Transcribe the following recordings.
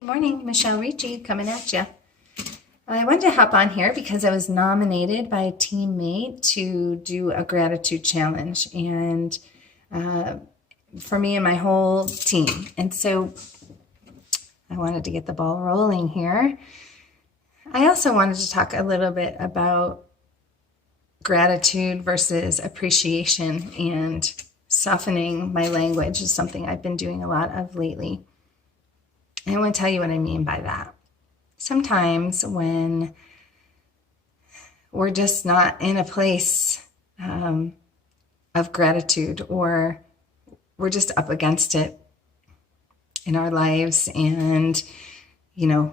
Good morning, Michelle Ricci coming at you. I wanted to hop on here because I was nominated by a teammate to do a gratitude challenge, and for me and my whole team. And so I wanted to get the ball rolling here. I also wanted to talk a little bit about gratitude versus appreciation, and softening my language is something I've been doing a lot of lately. And I want to tell you what I mean by that. Sometimes when we're just not in a place of gratitude, or we're just up against it in our lives, and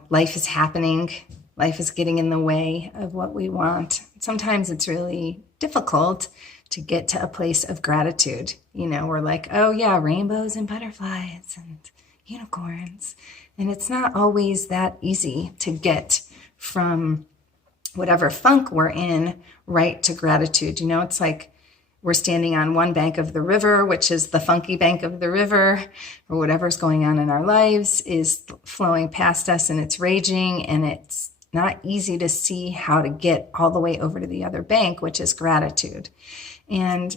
life is happening, life is getting in the way of what we want. Sometimes it's really difficult to get to a place of gratitude. We're like, oh yeah, rainbows and butterflies and unicorns. And it's not always that easy to get from whatever funk we're in right to gratitude. It's like we're standing on one bank of the river, which is the funky bank of the river, or whatever's going on in our lives is flowing past us and it's raging, and it's not easy to see how to get all the way over to the other bank, which is gratitude. And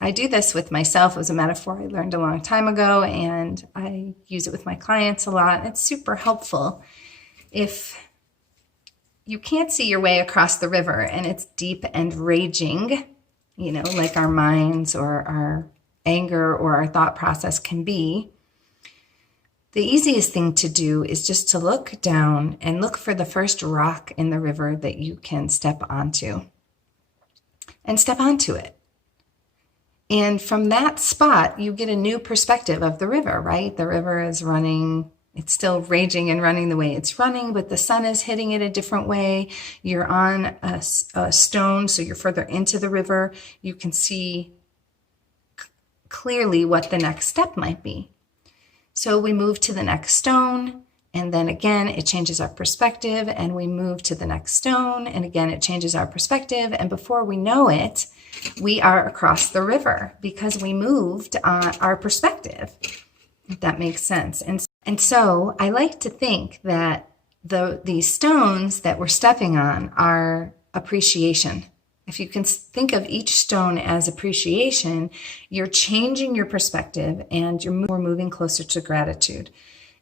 I do this with myself. It was a metaphor I learned a long time ago, and I use it with my clients a lot. It's super helpful. If you can't see your way across the river and it's deep and raging, like our minds or our anger or our thought process can be, the easiest thing to do is just to look down and look for the first rock in the river that you can step onto, and step onto it. And from that spot, you get a new perspective of the river, right? The river is running, it's still raging and running the way it's running, but the sun is hitting it a different way. You're on a stone, so you're further into the river. You can see clearly what the next step might be. So we move to the next stone, and then again, it changes our perspective, and we move to the next stone, and again, it changes our perspective. And before we know it, we are across the river because we moved our perspective, if that makes sense. And so I like to think that these stones that we're stepping on are appreciation. If you can think of each stone as appreciation, you're changing your perspective and we're moving closer to gratitude.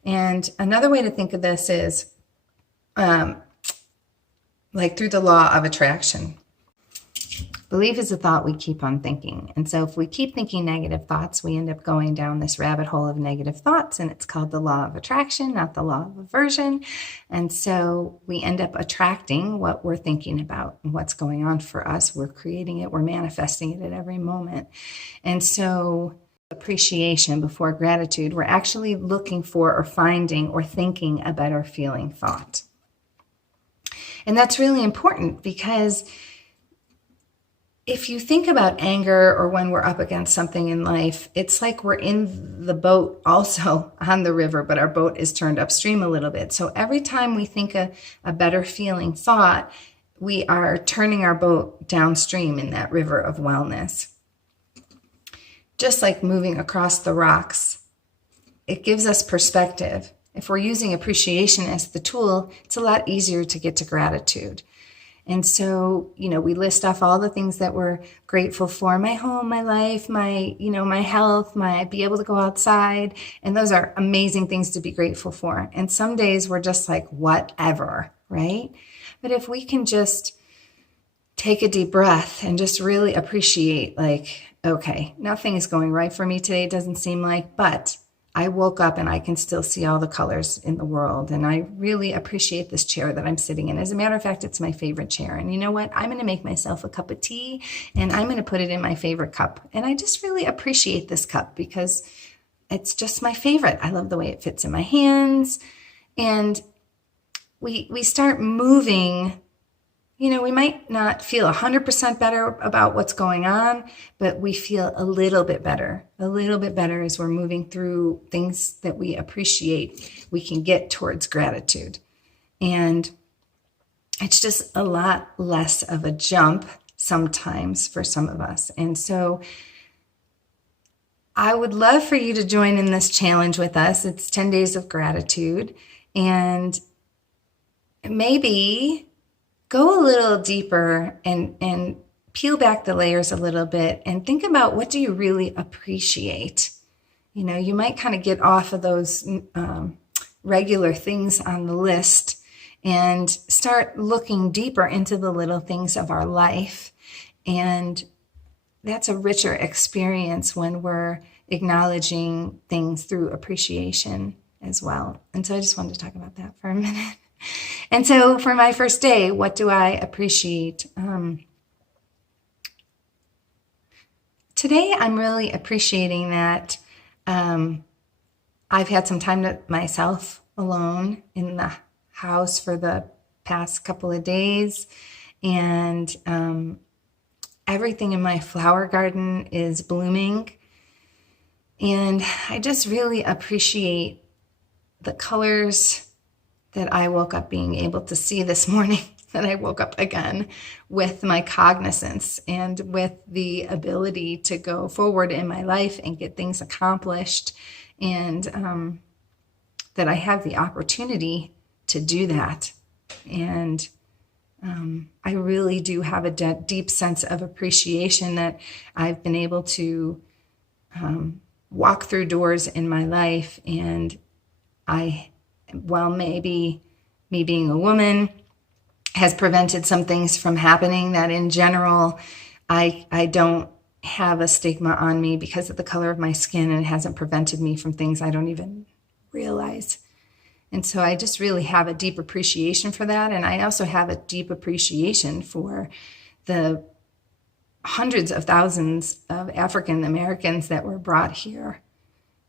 And another way to think of this is like through the law of attraction. Belief is a thought we keep on thinking. And so if we keep thinking negative thoughts, we end up going down this rabbit hole of negative thoughts, and it's called the law of attraction, not the law of aversion. And so we end up attracting what we're thinking about and what's going on for us. We're creating it, we're manifesting it at every moment. And so appreciation before gratitude, we're actually looking for or finding or thinking a better feeling thought. And that's really important, because if you think about anger or when we're up against something in life, it's like we're in the boat also on the river, but our boat is turned upstream a little bit. So every time we think a better feeling thought, we are turning our boat downstream in that river of wellness. Just like moving across the rocks, it gives us perspective. If we're using appreciation as the tool, it's a lot easier to get to gratitude. And so, we list off all the things that we're grateful for: my home, my life, my health, my be able to go outside. And those are amazing things to be grateful for. And some days we're just like, whatever, right? But if we can just take a deep breath and just really appreciate, like, okay, nothing is going right for me today, it doesn't seem like, but I woke up and I can still see all the colors in the world. And I really appreciate this chair that I'm sitting in. As a matter of fact, it's my favorite chair. And you know what? I'm going to make myself a cup of tea, and I'm going to put it in my favorite cup. And I just really appreciate this cup because it's just my favorite. I love the way it fits in my hands. And we start moving. We might not feel 100% better about what's going on, but we feel a little bit better as we're moving through things that we appreciate. We can get towards gratitude. And it's just a lot less of a jump sometimes for some of us. And so I would love for you to join in this challenge with us. It's 10 days of gratitude. And maybe go a little deeper and peel back the layers a little bit and think about, what do you really appreciate? You know, you might kind of get off of those regular things on the list and start looking deeper into the little things of our life. And that's a richer experience when we're acknowledging things through appreciation as well. And so I just wanted to talk about that for a minute. And so for my first day, what do I appreciate? Today, I'm really appreciating that I've had some time to myself alone in the house for the past couple of days. And everything in my flower garden is blooming. And I just really appreciate the colors that I woke up being able to see this morning, that I woke up again with my cognizance and with the ability to go forward in my life and get things accomplished, and that I have the opportunity to do that. And I really do have a deep sense of appreciation that I've been able to walk through doors in my life. And while maybe me being a woman has prevented some things from happening, that in general, I don't have a stigma on me because of the color of my skin, and it hasn't prevented me from things I don't even realize. And so I just really have a deep appreciation for that. And I also have a deep appreciation for the hundreds of thousands of African Americans that were brought here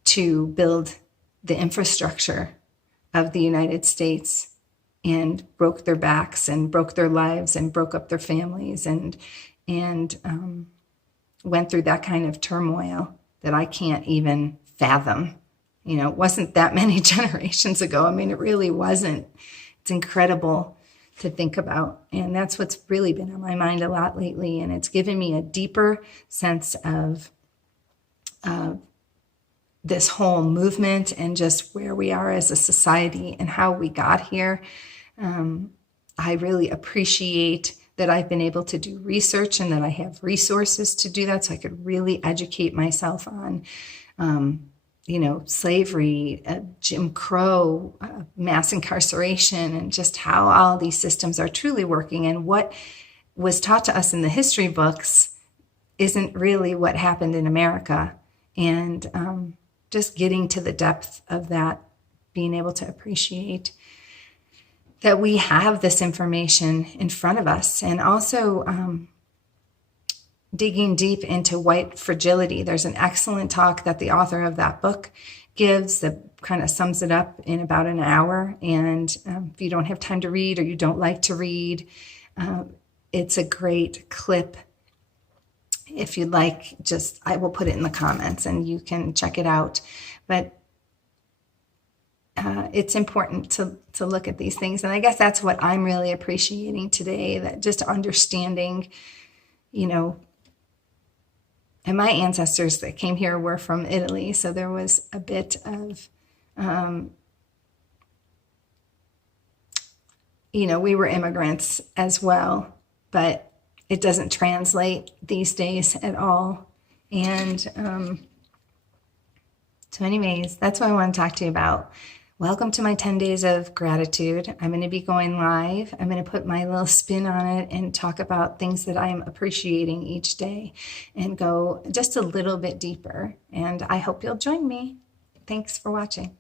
to build the infrastructure of the United States, and broke their backs and broke their lives and broke up their families and went through that kind of turmoil that I can't even fathom. You know, it wasn't that many generations ago. I mean, it really wasn't. It's incredible to think about. And that's what's really been on my mind a lot lately. And it's given me a deeper sense of this whole movement and just where we are as a society and how we got here. I really appreciate that I've been able to do research and that I have resources to do that, so I could really educate myself on, slavery, Jim Crow, mass incarceration, and just how all these systems are truly working. And what was taught to us in the history books isn't really what happened in America. And just getting to the depth of that, being able to appreciate that we have this information in front of us, and also digging deep into white fragility. There's an excellent talk that the author of that book gives that kind of sums it up in about an hour. And if you don't have time to read, or you don't like to read, it's a great clip. If you'd like, I will put it in the comments and you can check it out. But it's important to look at these things. And I guess that's what I'm really appreciating today, that just understanding, and my ancestors that came here were from Italy. So there was a bit of, we were immigrants as well, but it doesn't translate these days at all. And so anyways, that's what I want to talk to you about. Welcome to my 10 days of gratitude. I'm going to be going live. I'm going to put my little spin on it and talk about things that I'm appreciating each day and go just a little bit deeper. And I hope you'll join me. Thanks for watching.